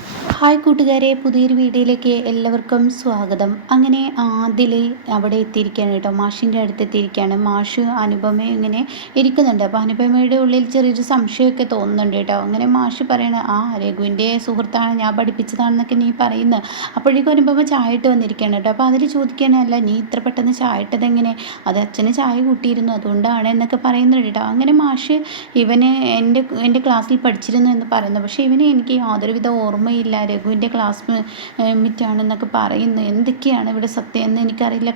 Thank you. Hi കൂട്ടുകാരെ പുതിയൊരു വീഡിയോയിലേക്ക് എല്ലാവർക്കും സ്വാഗതം. അങ്ങനെ ആദിൽ അവിടെ എത്തിയിരിക്കുകയാണ് കേട്ടോ. മാഷിന്റെ അടുത്ത് എത്തിയിരിക്കുകയാണ്. മാഷ് അനുപമ ഇങ്ങനെ ഇരിക്കുന്നുണ്ട്. അപ്പോൾ അനുപമയുടെ ഉള്ളിൽ ചെറിയൊരു സംശയമൊക്കെ തോന്നുന്നുണ്ട് കേട്ടോ. അങ്ങനെ മാഷ് പറയണ ആ രഘുവിന്റെ സുഹൃത്താണ് ഞാൻ പഠിപ്പിച്ചതാണെന്നൊക്കെ നീ പറയുന്നത് അപ്പോഴേക്കും അനുപമ ചായ ഇട്ട് വന്നിരിക്കുകയാണ് കേട്ടോ. അപ്പോൾ അതിൽ ചോദിക്കാനല്ല നീ ഇത്ര പെട്ടെന്ന് ചായ ഇട്ടത് എങ്ങനെ? അത് അച്ഛന് ചായ കൂട്ടിയിരുന്നു. അതുകൊണ്ടാണ് എന്നൊക്കെ പറയുന്നുണ്ട് കേട്ടോ. അങ്ങനെ മാഷ് ഇവന് എന്റെ എന്റെ ക്ലാസ്സിൽ പഠിച്ചിരുന്നു എന്ന് പറയുന്നു. പക്ഷേ ഇവന് എനിക്ക് യാതൊരുവിധ ഓർമ്മയില്ല രഘുവിന്റെ ക്ലാസ് മിറ്റാണെന്നൊക്കെ പറയുന്നു. എന്തൊക്കെയാണ് ഇവിടെ സത്യം എന്ന് എനിക്കറിയില്ല.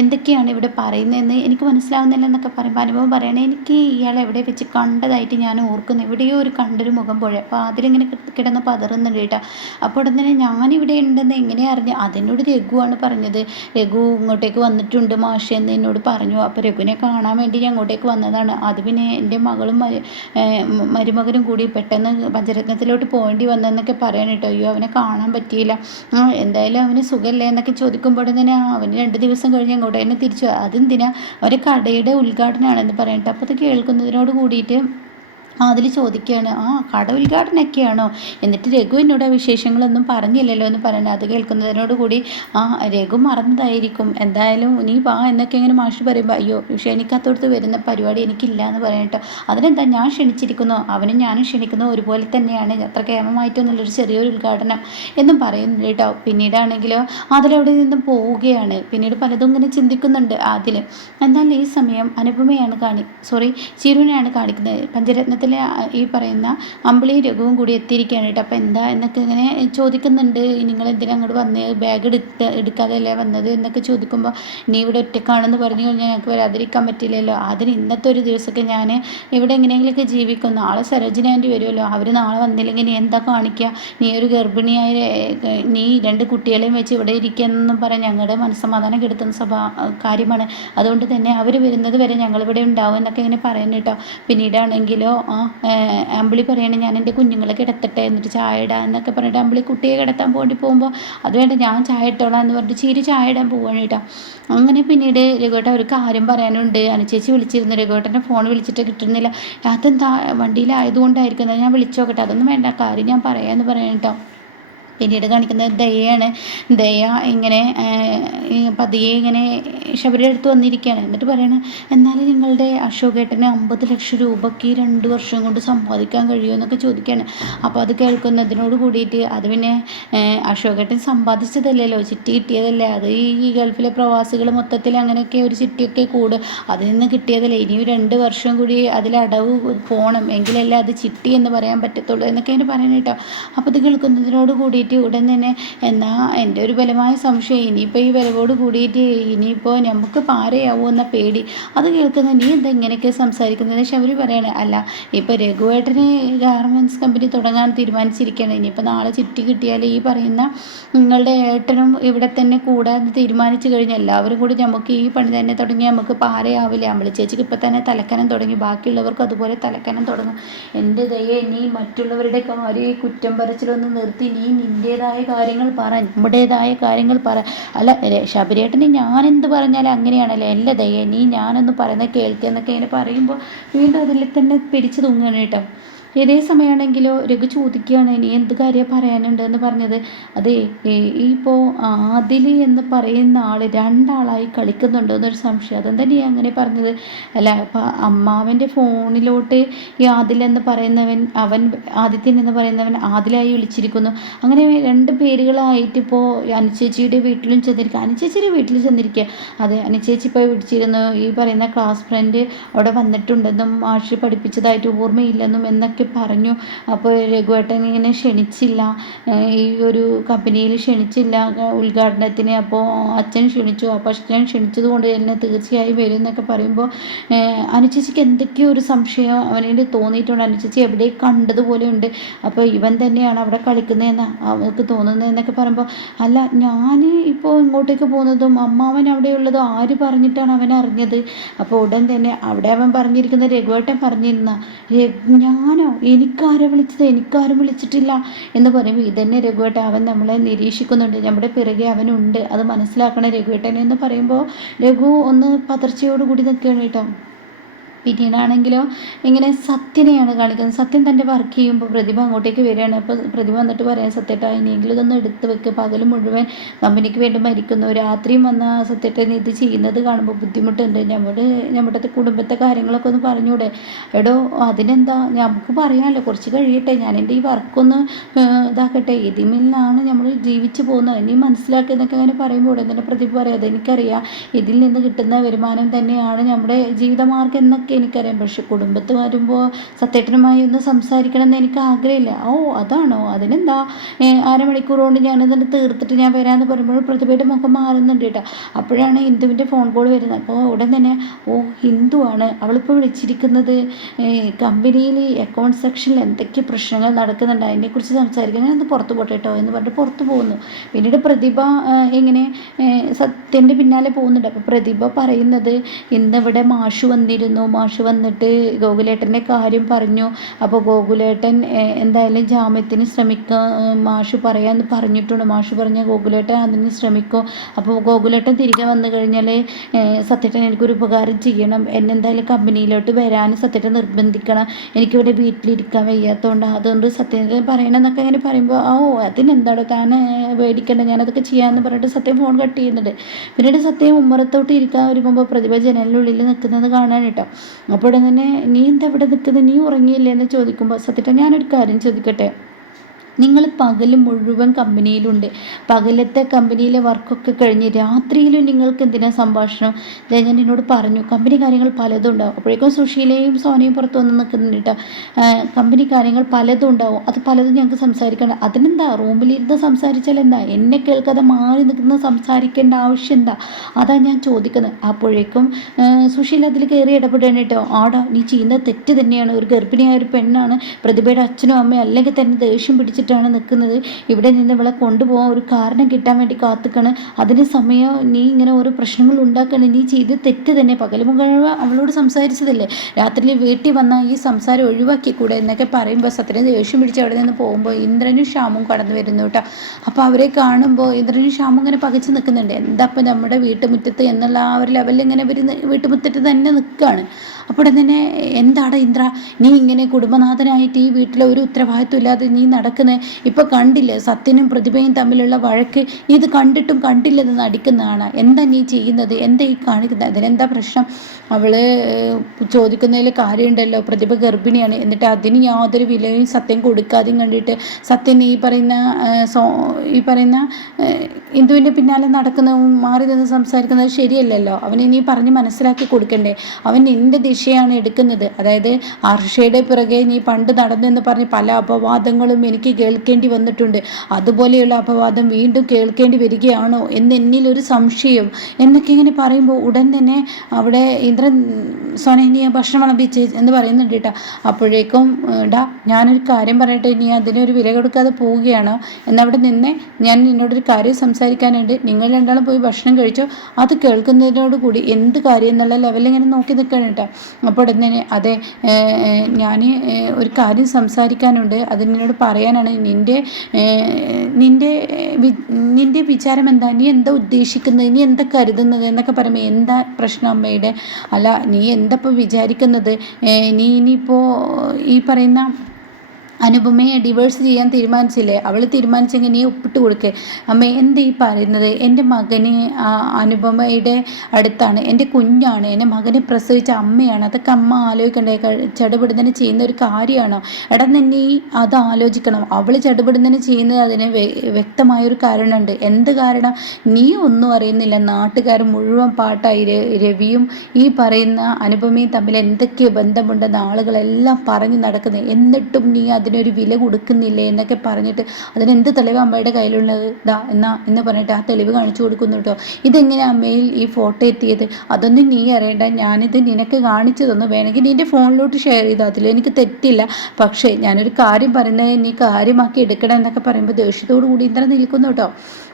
എന്തൊക്കെയാണ് ഇവിടെ പറയുന്നതെന്ന് എനിക്ക് മനസ്സിലാവുന്നില്ല എന്നൊക്കെ പറയുമ്പോൾ അനുഭവം പറയണേ എനിക്ക് ഇയാളെ എവിടെ വെച്ച് കണ്ടതായിട്ട് ഞാൻ ഓർക്കുന്നു. എവിടെയോ ഒരു കണ്ടൊരു മുഖം പുഴ അപ്പോൾ അതിലിങ്ങനെ കിടന്ന് പതറുന്നുണ്ട് കേട്ടോ. അപ്പോൾ ഉടനെ തന്നെ ഞാനിവിടെ ഉണ്ടെന്ന് എങ്ങനെ അറിഞ്ഞു? അതിനോട് രഘുവാണ് പറഞ്ഞത്. രഘു ഇങ്ങോട്ടേക്ക് വന്നിട്ടുണ്ട് മാഷ് എന്ന് എന്നോട് പറഞ്ഞു. അപ്പോൾ രഘുവിനെ കാണാൻ വേണ്ടി ഞാൻ അങ്ങോട്ടേക്ക് വന്നതാണ്. അത് പിന്നെ എന്റെ മകളും മരുമകനും കൂടി പെട്ടെന്ന് പഞ്ചരത്നത്തിലോട്ട് പോകേണ്ടി വന്നെന്നൊക്കെ പറയാൻ കേട്ടോ. അവനെ കാണാൻ പറ്റിയില്ല. എന്തായാലും അവന് സുഖമല്ലേ എന്നൊക്കെ ചോദിക്കുമ്പോൾ തന്നെ അവന് രണ്ട് ദിവസം കഴിഞ്ഞ് അങ്ങോട്ട് തന്നെ തിരിച്ചു. അതെന്തിനാ? അവരെ കടയുടെ ഉദ്ഘാടനമാണെന്ന് പറയട്ടെ. അപ്പോൾ അത് കേൾക്കുന്നതിനോട് കൂടിയിട്ട് അതിൽ ചോദിക്കുകയാണ് ആ കട ഉദ്ഘാടനമൊക്കെയാണോ എന്നിട്ട് രഘു എന്നോട് ആ വിശേഷങ്ങളൊന്നും പറഞ്ഞില്ലല്ലോ എന്ന് പറയുന്നത് അത് കേൾക്കുന്നതിനോട് കൂടി ആ രഘു മറന്നതായിരിക്കും. എന്തായാലും നീ വാ എന്നൊക്കെ ഇങ്ങനെ മാഷ് പറയുമ്പോൾ അയ്യോ ക്ഷണിക്കാത്തോടത്ത് വരുന്ന പരിപാടി എനിക്കില്ല എന്ന് പറയട്ടോ അതിനെന്താ ഞാൻ ക്ഷണിച്ചിരിക്കുന്നു. അവനും ഞാനും ക്ഷണിക്കുന്നു ഒരുപോലെ തന്നെയാണ്. അത്ര കേമമായിട്ടൊന്നുള്ളൊരു ചെറിയൊരു ഉദ്ഘാടനം എന്നും പറയുന്നുണ്ട് കേട്ടോ. പിന്നീടാണെങ്കിലോ അതിലവിടെ നിന്നും പോവുകയാണ്. പിന്നീട് പലതും ഇങ്ങനെ ചിന്തിക്കുന്നുണ്ട് അതിൽ എന്നാൽ ഈ സമയം അനുപമയാണ് കാണി സോറി ചിരുവിനെയാണ് കാണിക്കുന്നത്. പഞ്ചരത്നത്തിൽ ഈ പറയുന്ന അമ്പിളി രഘുവും കൂടി എത്തിയിരിക്കുകയാണ് കേട്ടോ. അപ്പോൾ എന്താ എന്നൊക്കെ ഇങ്ങനെ ചോദിക്കുന്നുണ്ട്. നിങ്ങൾ എന്തിനാ അങ്ങോട്ട് വന്നത് ബാഗ് എടുത്ത് എടുക്കാതെയല്ലേ വന്നത് എന്നൊക്കെ ചോദിക്കുമ്പോൾ നീ ഇവിടെ ഒറ്റക്കാണെന്ന് പറഞ്ഞു കഴിഞ്ഞാൽ ഞങ്ങൾക്ക് വരാതിരിക്കാൻ പറ്റില്ലല്ലോ. അതിന് ഇന്നത്തെ ഒരു ദിവസമൊക്കെ ഞാൻ ഇവിടെ എങ്ങനെയെങ്കിലുമൊക്കെ ജീവിക്കും നാളെ സരോജിനി ആന്റി വരുമല്ലോ. അവർ നാളെ വന്നില്ലെങ്കിൽ നീ എന്താ കാണിക്കുക നീ ഒരു ഗർഭിണിയായ നീ രണ്ട് കുട്ടികളെയും വെച്ച് ഇവിടെ ഇരിക്കുകയെന്നും പറയാൻ ഞങ്ങളുടെ മനസ്സമാധാനം കെടുത്തുന്ന സഭ കാര്യമാണ്. അതുകൊണ്ട് തന്നെ അവർ വരുന്നത് വരെ ഞങ്ങളിവിടെ ഉണ്ടാവും എന്നൊക്കെ ഇങ്ങനെ പറയുന്നു കേട്ടോ. പിന്നീടാണെങ്കിലോ അമ്പിളി പറയണേ ഞാൻ എന്റെ കുഞ്ഞുങ്ങളെ കിടത്തട്ടെ എന്നിട്ട് ചായ ഇടാം എന്നൊക്കെ പറഞ്ഞിട്ട് അമ്പിളി കുട്ടിയെ കിടത്താൻ വേണ്ടി പോകുമ്പോൾ അത് വേണ്ട ഞാൻ ചായ ഇട്ടോളാം എന്ന് പറഞ്ഞിട്ട് ചീരി ചായ ഇടാൻ പോവാണ് കേട്ടോ. അങ്ങനെ പിന്നീട് രഘുവേട്ട ഒരു കാര്യം പറയാനുണ്ട്. അനുചേച്ചി വിളിച്ചിരുന്നു. രഘുവേട്ടന്റെ ഫോൺ വിളിച്ചിട്ട് കിട്ടുന്നില്ല. അതെന്താ? വണ്ടിയിലായതുകൊണ്ടായിരിക്കുന്നത് ഞാൻ വിളിച്ചോക്കട്ടെ. അതൊന്നും വേണ്ട. കാര്യം ഞാൻ പറയാമെന്ന് പറയാം കേട്ടോ. പിന്നീട് കാണിക്കുന്നത് ദയാണ് ദയ ഇങ്ങനെ പതിയെ ഇങ്ങനെ ശബരിയുടെ അടുത്ത് വന്നിരിക്കുകയാണ്. എന്നിട്ട് പറയണേ എന്നാലും നിങ്ങളുടെ അശോകേട്ടന് അമ്പത് ലക്ഷം രൂപയ്ക്ക് രണ്ട് വർഷം കൊണ്ട് സമ്പാദിക്കാൻ കഴിയുമെന്നൊക്കെ ചോദിക്കുകയാണ്. അപ്പോൾ അത് കേൾക്കുന്നതിനോട് കൂടിയിട്ട് അത് പിന്നെ അശോകേട്ടൻ സമ്പാദിച്ചതല്ലല്ലോ ചിട്ടി കിട്ടിയതല്ലേ. അത് ഈ ഗൾഫിലെ പ്രവാസികൾ മൊത്തത്തിൽ അങ്ങനെയൊക്കെ ഒരു ചിട്ടിയൊക്കെ കൂടും. അതിൽ നിന്ന് കിട്ടിയതല്ലേ. ഇനിയും രണ്ട് വർഷം കൂടി അതിൽ അടവ് പോകണം എങ്കിലല്ലേ അത് ചിട്ടി എന്ന് പറയാൻ പറ്റത്തുള്ളൂ. എന്നൊക്കെ അതിന് കേട്ടോ. അപ്പോൾ ഇത് കേൾക്കുന്നതിനോട് കൂടി കൂടിയിട്ട് ഉടൻ തന്നെ എന്നാൽ എന്റെ ഒരു ബലമായ സംശയം ഇനിയിപ്പോൾ ഈ വിലവോട് കൂടിയിട്ട് ഇനിയിപ്പോൾ നമുക്ക് പാരയാവുമോ എന്ന പേടി. അത് കേൾക്കുന്ന നീ എന്താ ഇങ്ങനെയൊക്കെ സംസാരിക്കുന്നത് ശബരി പറയണേ. അല്ല ഇപ്പോൾ രഘുവേട്ടന് ഗാർമെന്റ്സ് കമ്പനി തുടങ്ങാൻ തീരുമാനിച്ചിരിക്കുകയാണ് ഇനിയിപ്പോൾ നാളെ ചിട്ടി കിട്ടിയാൽ ഈ പറയുന്ന നിങ്ങളുടെ ഏട്ടനും ഇവിടെ തന്നെ കൂടാതെ തീരുമാനിച്ചു കഴിഞ്ഞാൽ എല്ലാവരും കൂടി നമുക്ക് ഈ പണി തന്നെ തുടങ്ങി നമുക്ക് പാരയാവില്ല? നമ്മൾ ചേച്ചിക്ക് ഇപ്പം തന്നെ തലക്കനം തുടങ്ങി. ബാക്കിയുള്ളവർക്ക് അതുപോലെ തലക്കനം തുടങ്ങും. എന്റെ ദയെ നീ മറ്റുള്ളവരുടെ കാര്യം കുറ്റം പറച്ചിലൊന്നും നിർത്തി. നീ നിന്റേതായ കാര്യങ്ങൾ പറ നമ്മുടേതായ കാര്യങ്ങൾ പറ. അല്ല ശബരിയേട്ടന് എന്ത് പറഞ്ഞാലും അങ്ങനെയാണല്ലോ? അല്ല ദയ നീ ഞാനൊന്ന് പറയുന്നത് കേൾക്കുക എന്നൊക്കെ ഇങ്ങനെ പറയുമ്പോൾ വീണ്ടും അതിൽ തന്നെ പിടിച്ചു തൂങ്ങുകയാണ് കേട്ടോ. ഇതേ സമയമാണെങ്കിലോ രഘു ചോദിക്കുകയാണ് ഇനി എന്ത് കാര്യം പറയാനുണ്ട് എന്ന് പറഞ്ഞത്? അതെ ഇപ്പോൾ ആദിൽ എന്ന് പറയുന്ന ആൾ രണ്ടാളായി കളിക്കുന്നുണ്ടോ എന്നൊരു സംശയം. അതെന്താ നീ അങ്ങനെ പറഞ്ഞത്. അല്ല അപ്പം അമ്മാവന്റെ ഫോണിലോട്ട് ഈ ആദിൽ എന്ന് പറയുന്നവൻ അവൻ ആദിത്യൻ എന്ന് പറയുന്നവൻ ആദിലായി വിളിച്ചിരിക്കുന്നു. അങ്ങനെ രണ്ട് പേരുകളായിട്ട് ഇപ്പോൾ അനുചേച്ചിയുടെ വീട്ടിലും ചെന്നിരിക്കുക അനുചേച്ചിയുടെ വീട്ടിൽ ചെന്നിരിക്കുക അതെ അനുചേച്ചി ഇപ്പോൾ വിളിച്ചിരുന്നു ഈ പറയുന്ന ക്ലാസ് ഫ്രണ്ട് അവിടെ വന്നിട്ടുണ്ടെന്നും മാഷി പഠിപ്പിച്ചതായിട്ട് ഓർമ്മയില്ലെന്നും എന്നൊക്കെ പറഞ്ഞു. അപ്പോൾ രഘുവേട്ടൻ ഇങ്ങനെ ക്ഷണിച്ചില്ല. ഈ ഒരു കമ്പനിയിൽ ക്ഷണിച്ചില്ല. ഉദ്ഘാടനത്തിന് അപ്പോൾ അച്ഛൻ ക്ഷണിച്ചു. അപ്പോൾ അച്ഛൻ ക്ഷണിച്ചത് കൊണ്ട് തന്നെ തീർച്ചയായും വരും എന്നൊക്കെ പറയുമ്പോൾ അനുചേച്ചിക്ക് എന്തൊക്കെയോ ഒരു സംശയം അവനെ തോന്നിയിട്ടുണ്ട്. അനുചേച്ചി എവിടെ കണ്ടതുപോലെ ഉണ്ട്. അപ്പോൾ ഇവൻ തന്നെയാണ് അവിടെ കളിക്കുന്നതെന്ന് അവൾക്ക് തോന്നുന്നതെന്നൊക്കെ പറയുമ്പോൾ അല്ല ഞാൻ ഇപ്പോൾ ഇങ്ങോട്ടേക്ക് പോകുന്നതും അമ്മാവൻ അവിടെയുള്ളതും ആര് പറഞ്ഞിട്ടാണ് അവൻ അറിഞ്ഞത്? അപ്പോൾ ഉടൻ തന്നെ അവിടെ അവൻ പറഞ്ഞിരിക്കുന്ന രഘുവേട്ടൻ പറഞ്ഞിരുന്ന ഞാനോ എനിക്കാരെ വിളിച്ചത് എനിക്കാരും വിളിച്ചിട്ടില്ല എന്ന് പറയുമ്പോൾ ഇതന്നെ രഘുവേട്ടൻ അവൻ നമ്മളെ നിരീക്ഷിക്കുന്നുണ്ട്. നമ്മുടെ പിറകെ അവനുണ്ട്. അത് മനസ്സിലാക്കണം രഘുവേട്ടൻ എന്ന് പറയുമ്പോൾ രഘു ഒന്ന് പതർച്ചയോടുകൂടി നിൽക്കുകയാണ് കേട്ടോ. പിന്നീടാണെങ്കിലോ ഇങ്ങനെ സത്യനെയാണ് കാണിക്കുന്നത്. സത്യം തന്റെ വർക്ക് ചെയ്യുമ്പോൾ പ്രതിഭ അങ്ങോട്ടേക്ക് വരികയാണ്. അപ്പോൾ പ്രതിഭ വന്നിട്ട് പറയാം സത്യട്ട ഇനിയെങ്കിലും ഇതൊന്ന് എടുത്ത് വെക്ക്. പകൽ മുഴുവൻ കമ്പനിക്ക് വേണ്ടി മരിക്കുന്നു. രാത്രിയും വന്ന സത്യട്ടൻ ഇത് ചെയ്യുന്നത് കാണുമ്പോൾ ബുദ്ധിമുട്ടുണ്ട്. നമ്മുടെ നമ്മുടെ കുടുംബത്തെ കാര്യങ്ങളൊക്കെ ഒന്ന് പറഞ്ഞൂടെ എടോ അതിനെന്താ? നമുക്ക് പറയാമല്ലോ കുറച്ച് കഴിയട്ടെ. ഞാൻ എന്റെ ഈ വർക്കൊന്ന് ഇതാക്കട്ടെ. ഇതിമില്ലാണ് നമ്മൾ ജീവിച്ചു പോകുന്നത്. ഇനി മനസ്സിലാക്കി എന്നൊക്കെ അങ്ങനെ പറയുമ്പോൾ ഉടൻ തന്നെ പ്രതിഭ പറയാം അതെനിക്കറിയാം. ഇതിൽ നിന്ന് കിട്ടുന്ന വരുമാനം തന്നെയാണ് നമ്മുടെ ജീവിതമാർഗം എന്നൊക്കെ എനിക്കറിയാം. പക്ഷെ കുടുംബത്ത് വരുമ്പോൾ സത്യേട്ടനുമായി ഒന്ന് സംസാരിക്കണം എന്ന് എനിക്ക് ആഗ്രഹമില്ല. ഓ അതാണോ? അതിനെന്താ? അരമണിക്കൂർ കൊണ്ട് ഞാനതിന് തീർത്തിട്ട് ഞാൻ വരാമെന്ന് പറയുമ്പോൾ പ്രതിഭയുടെ മുഖം മാറുന്നുണ്ട് കേട്ടോ. അപ്പോഴാണ് ഹിന്ദുവിന്റെ ഫോൺ കോൾ വരുന്നത്. അപ്പോൾ ഉടൻ തന്നെ ഓ ഹിന്ദുവാണ് അവളിപ്പോൾ വിളിച്ചിരിക്കുന്നത് കമ്പനിയിൽ അക്കൗണ്ട് സെക്ഷനിൽ എന്തൊക്കെ പ്രശ്നങ്ങൾ നടക്കുന്നുണ്ട് അതിനെക്കുറിച്ച് സംസാരിക്കാൻ ഞാനൊന്ന് പുറത്ത് പോട്ടെ കേട്ടോ എന്ന് പറഞ്ഞിട്ട് പുറത്ത് പോകുന്നു. പിന്നീട് പ്രതിഭ എങ്ങനെ സത്യന്റെ പിന്നാലെ പോകുന്നുണ്ട്. അപ്പോൾ പ്രതിഭ പറയുന്നത് ഇന്നിവിടെ മാഷു വന്നിരുന്നു. വന്നിട്ട് ഗോകുലേട്ടന്റെ കാര്യം പറഞ്ഞു. അപ്പോൾ ഗോകുലേട്ടൻ എന്തായാലും ജാമ്യത്തിന് ശ്രമിക്കാം മാഷ് പറയാമെന്ന് പറഞ്ഞിട്ടുണ്ട്. മാഷ് പറഞ്ഞ ഗോകുലേട്ടൻ അതിന് ശ്രമിക്കും. അപ്പോൾ ഗോകുലേട്ടൻ തിരികെ വന്നു കഴിഞ്ഞാൽ സത്യട്ടൻ എനിക്കൊരു ഉപകാരം ചെയ്യണം. എന്നെ എന്തായാലും കമ്പനിയിലോട്ട് വരാൻ സത്യട്ടൻ നിർബന്ധിക്കണം. എനിക്കിവിടെ വീട്ടിലിരിക്കാൻ വയ്യാത്തതുകൊണ്ട് അതുകൊണ്ട് സത്യൻ പറയണം എന്നൊക്കെ അങ്ങനെ പറയുമ്പോൾ ഓ അതിനെന്താണോ താൻ പേടിക്കണ്ട. ഞാനതൊക്കെ ചെയ്യാമെന്ന് പറഞ്ഞിട്ട് സത്യം ഫോൺ കട്ട് ചെയ്യുന്നുണ്ട്. പിന്നീട് സത്യം ഉമ്മറത്തോട്ട് ഇരിക്കാൻ വരുമ്പോൾ പ്രതിഭ ജനലിനുള്ളിൽ നിൽക്കുന്നത് കാണാൻ കേട്ടോ. അപ്പോൾ തന്നെ നീ എന്താ ഇവിടെ നിൽക്കുന്നത്? നീ ഉറങ്ങിയില്ലേ? എന്ന് ചോദിക്കുമ്പോൾ സത്യത്തിൽ ഞാനൊരു കാര്യം ചോദിക്കട്ടെ? നിങ്ങൾ പകൽ മുഴുവൻ കമ്പനിയിലുണ്ട്. പകലത്തെ കമ്പനിയിലെ വർക്കൊക്കെ കഴിഞ്ഞ് രാത്രിയിലും നിങ്ങൾക്ക് എന്തിനാ സംഭാഷണം? ഞാൻ എന്നോട് പറഞ്ഞു കമ്പനി കാര്യങ്ങൾ പലതും ഉണ്ടാവും. അപ്പോഴേക്കും സുശീലയും സോനയും പുറത്ത് വന്ന് നിൽക്കുന്നുണ്ട് കമ്പനി കാര്യങ്ങൾ പലതും ഉണ്ടാവും. അത് പലതും ഞങ്ങൾക്ക് സംസാരിക്കണം അതിനെന്താ? റൂമിലിരുന്ന് സംസാരിച്ചാൽ എന്താ? എന്നെ കേൾക്കാതെ മാറി നിൽക്കുന്ന സംസാരിക്കേണ്ട ആവശ്യം എന്താ? അതാ ഞാൻ ചോദിക്കുന്നത്. അപ്പോഴേക്കും സുശീല അതിൽ കയറി ഇടപെടണം കേട്ടോ ആടാ നീ ചെയ്യുന്ന തെറ്റ് തന്നെയാണ്. ഒരു ഗർഭിണിയായ ഒരു പെണ്ണാണ്. പ്രതിഭയുടെ അച്ഛനും അമ്മയും അല്ലെങ്കിൽ തന്നെ ദേഷ്യം പിടിച്ചിട്ട് വെച്ചിട്ടാണ് നിൽക്കുന്നത്. ഇവിടെ നിന്ന് ഇവളെ കൊണ്ടുപോകാൻ ഒരു കാരണം കിട്ടാൻ വേണ്ടി കാത്തുക്കണ്. അതിന് സമയം നീ ഇങ്ങനെ ഓരോ പ്രശ്നങ്ങൾ ഉണ്ടാക്കണേ നീ ചെയ്ത് തെറ്റ് തന്നെ. പകൽ മുഴുവൻ അവളോട് സംസാരിച്ചതല്ലേ? രാത്രി വീട്ടിൽ വന്നാൽ ഈ സംസാരം ഒഴിവാക്കിക്കൂടെ എന്നൊക്കെ പറയുമ്പോൾ സത്യം ദേഷ്യം പിടിച്ച് അവിടെ നിന്ന് പോകുമ്പോൾ ഇന്ദ്രനും ശ്യാമും കടന്നു വരുന്നു കേട്ടോ. അപ്പോൾ അവരെ കാണുമ്പോൾ ഇന്ദ്രനും ശ്യാമും ഇങ്ങനെ പകച്ചു നിൽക്കുന്നുണ്ട്. എന്താ ഇപ്പം നമ്മുടെ വീട്ടുമുറ്റത്ത് എന്നുള്ള ആ ഒരു ലെവലിൽ ഇങ്ങനെ വരുന്ന വീട്ടുമുറ്റത്ത് തന്നെ നിൽക്കുകയാണ്. അപ്പോൾ തന്നെ എന്താടാ ഇന്ദ്ര? നീ ഇങ്ങനെ കുടുംബനാഥനായിട്ട് ഈ വീട്ടിലെ ഒരു ഉത്തരവാദിത്വം ഇല്ലാതെ നീ നടക്കുന്നത് ഇപ്പോൾ കണ്ടില്ലേ സത്യനും പ്രതിഭയും തമ്മിലുള്ള വഴക്ക് ഇത് കണ്ടിട്ടും കണ്ടില്ലെന്ന് നടിക്കുന്നതാണ്. എന്താ നീ ചെയ്യുന്നത്? എന്താ ഈ കാണിക്കുന്നത്? അതിനെന്താ പ്രശ്നം? അവൾ ചോദിക്കുന്നതിൽ കാര്യമുണ്ടല്ലോ. പ്രതിഭ ഗർഭിണിയാണ്. എന്നിട്ട് അതിന് യാതൊരു വിലയും സത്യം കൊടുക്കാതെയും കണ്ടിട്ട് സത്യൻ ഈ പറയുന്ന സോ ഈ പറയുന്ന ഇന്ദുവിന്റെ പിന്നാലെ നടക്കുന്ന മാറി നിന്ന് സംസാരിക്കുന്നത് ശരിയല്ലല്ലോ. അവനെ നീ പറഞ്ഞ് മനസ്സിലാക്കി കൊടുക്കണ്ടേ? അവൻ നിന്റെ ദിശയാണ് എടുക്കുന്നത്. അതായത് ഹർഷയുടെ പിറകെ നീ പണ്ട് നടന്നു എന്ന് പറഞ്ഞ് പല അപവാദങ്ങളും എനിക്ക് കേൾക്കേണ്ടി വന്നിട്ടുണ്ട്. അതുപോലെയുള്ള അപവാദം വീണ്ടും കേൾക്കേണ്ടി വരികയാണോ എന്ന് എന്നിലൊരു സംശയം. എന്നൊക്കെ ഇങ്ങനെ പറയുമ്പോൾ ഉടൻ തന്നെ അവിടെ ഇന്ദ്രൻ സോനേനിയ ഭക്ഷണം വിളമ്പിച്ച് എന്ന് പറയുന്നുണ്ട് കേട്ടോ. അപ്പോഴേക്കും ഡാ ഞാനൊരു കാര്യം പറയട്ടെ. നീ അതിനൊരു വില കൊടുക്കാതെ പോവുകയാണ്? എന്നവിടെ നിന്ന് ഞാൻ നിന്നോടൊരു കാര്യം സംസാരിക്കാനുണ്ട്. നിങ്ങൾ രണ്ടാളും പോയി ഭക്ഷണം കഴിച്ചോ? അത് കേൾക്കുന്നതിനോട് കൂടി എന്ത് കാര്യം എന്നുള്ള ലെവലിൽ ഇങ്ങനെ നോക്കി നിൽക്കണം കേട്ടോ. അപ്പോൾ ഉടനെ അതെ ഞാൻ ഒരു കാര്യം സംസാരിക്കാനുണ്ട്. അത് നിന്നോട് പറയാനാണ്. നിന്റെ നിന്റെ നിന്റെ വിചാരം എന്താ നീ എന്താ ഉദ്ദേശിക്കുന്നത്? നീ എന്താ കരുതുന്നത്? എന്നൊക്കെ പറയുമ്പോൾ എന്താ പ്രശ്നം അമ്മയുടെ? അല്ല നീ എന്താ ഇപ്പോൾ വിചാരിക്കുന്നത്? നീ ഇനിയിപ്പോൾ ഈ പറയുന്ന അനുപമയെ ഡിവോഴ്സ് ചെയ്യാൻ തീരുമാനിച്ചില്ലേ? അവൾ തീരുമാനിച്ചെങ്കിൽ നീ ഒപ്പിട്ട് കൊടുക്കേ. അമ്മ എന്ത് ഈ പറയുന്നത്? എന്റെ മകന് അനുപമയുടെ അടുത്താണ്. എന്റെ കുഞ്ഞാണ്. എന്റെ മകനെ പ്രസവിച്ച അമ്മയാണ്. അതൊക്കെ അമ്മ ആലോചിക്കണ്ടേ? ചടുപെടുന്നതിന് ചെയ്യുന്ന ഒരു കാര്യമാണോ? എടാ ഈ അത് ആലോചിക്കണം. അവൾ ചടുപെടുന്നതിന് ചെയ്യുന്നത് അതിന് വ്യക്തമായൊരു കാരണമുണ്ട്. എന്ത് കാരണം? നീ ഒന്നും അറിയുന്നില്ല. നാട്ടുകാർ മുഴുവൻ പാട്ടായി രവിയും ഈ പറയുന്ന അനുപമയും തമ്മിൽ എന്തൊക്കെ ബന്ധമുണ്ടെന്ന് ആളുകളെല്ലാം പറഞ്ഞു നടക്കുന്നത്. എന്നിട്ടും നീ അത് അതിനൊരു വില കൊടുക്കുന്നില്ലേ എന്നൊക്കെ പറഞ്ഞിട്ട് അതിനെന്ത് തെളിവ് അമ്മയുടെ കയ്യിലുള്ളത്? ഇതാ എന്നാ എന്ന് പറഞ്ഞിട്ട് ആ തെളിവ് കാണിച്ചു കൊടുക്കുന്നു കേട്ടോ ഇതെങ്ങനെ അമ്മയിൽ ഈ ഫോട്ടോ എത്തിയത്? അതൊന്നും നീ അറിയണ്ട. ഞാനിത് നിനക്ക് കാണിച്ചു തന്നു. വേണമെങ്കിൽ നിന്റെ ഫോണിലോട്ട് ഷെയർ ചെയ്തു. അതിൽ എനിക്ക് തെറ്റില്ല. പക്ഷേ ഞാനൊരു കാര്യം പറയുന്നത് നീ കാര്യമാക്കി എടുക്കണം എന്നൊക്കെ പറയുമ്പോൾ ദേഷ്യത്തോടു കൂടി ഇന്ദ്ര നിൽക്കുന്നു കേട്ടോ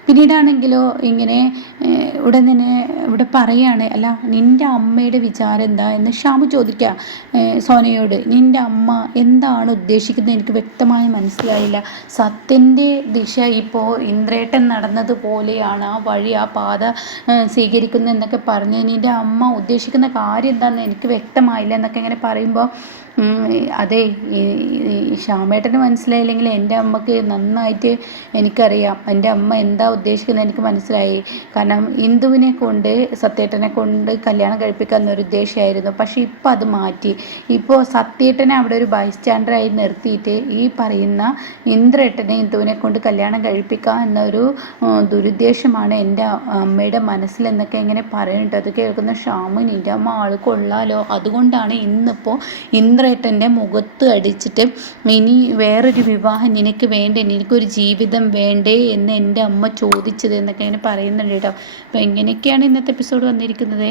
പിന്നീടാണെങ്കിലോ ഇങ്ങനെ ഉടൻ തന്നെ ഇവിടെ പറയാണ് അല്ല നിന്റെ അമ്മയുടെ വിചാരം എന്താ? എന്ന് ഷാമു ചോദിക്കുക സോനയോട്. നിന്റെ അമ്മ എന്താണ് ഉദ്ദേശിക്കുന്നത്? എനിക്ക് വ്യക്തമായി മനസ്സിലായില്ല. സത്യന്റെ ദിശ ഇപ്പോൾ ഇന്ദ്രേട്ടൻ നടന്നതുപോലെയാണ് ആ വഴി ആ പാത സ്വീകരിക്കുന്നത് എന്നൊക്കെ പറഞ്ഞ് നിന്റെ അമ്മ ഉദ്ദേശിക്കുന്ന കാര്യം എന്താണെന്ന് എനിക്ക് വ്യക്തമായില്ല എന്നൊക്കെ ഇങ്ങനെ പറയുമ്പോൾ അതെ ഈ ശ്യാമേട്ടന് മനസ്സിലായില്ലെങ്കിൽ എന്റെ അമ്മയ്ക്ക് നന്നായിട്ട് എനിക്കറിയാം. എന്റെ അമ്മ എന്താ ഉദ്ദേശിക്കുന്നത് എനിക്ക് മനസ്സിലായി. കാരണം ഇന്ദുവിനെ കൊണ്ട് സത്യേട്ടനെ കൊണ്ട് കല്യാണം കഴിപ്പിക്കുക എന്നൊരു ഉദ്ദേശമായിരുന്നു പക്ഷേ ഇപ്പം അത് മാറ്റി. ഇപ്പോൾ സത്യേട്ടനെ അവിടെ ഒരു ബൈസ്റ്റാൻഡറായി നിർത്തിയിട്ട് ഈ പറയുന്ന ഇന്ദ്രേട്ടനെ ഇന്ദുവിനെ കൊണ്ട് കല്യാണം കഴിപ്പിക്കുക എന്നൊരു ദുരുദ്ദേശമാണ് എന്റെ അമ്മയുടെ മനസ്സിലെന്നൊക്കെ ഇങ്ങനെ പറയുന്നുണ്ട്. അത് കേൾക്കുന്ന ഷാമു നിന്റെ അമ്മ ആൾ കൊള്ളാലോ? അതുകൊണ്ടാണ് ഇന്നിപ്പോൾ ഇന്ദ്ര ചന്ദ്രേട്ടന്റെ മുഖത്ത് അടിച്ചിട്ട് ഇനി വേറൊരു വിവാഹം നിനക്ക് വേണ്ടേ? നിനക്കൊരു ജീവിതം വേണ്ടേ? എന്ന് എന്റെ അമ്മ ചോദിച്ചത് എന്നൊക്കെ ഇങ്ങനെ പറയുന്നുണ്ട് കേട്ടോ. അപ്പോൾ എങ്ങനെയൊക്കെയാണ് ഇന്നത്തെ എപ്പിസോഡ് വന്നിരിക്കുന്നത്.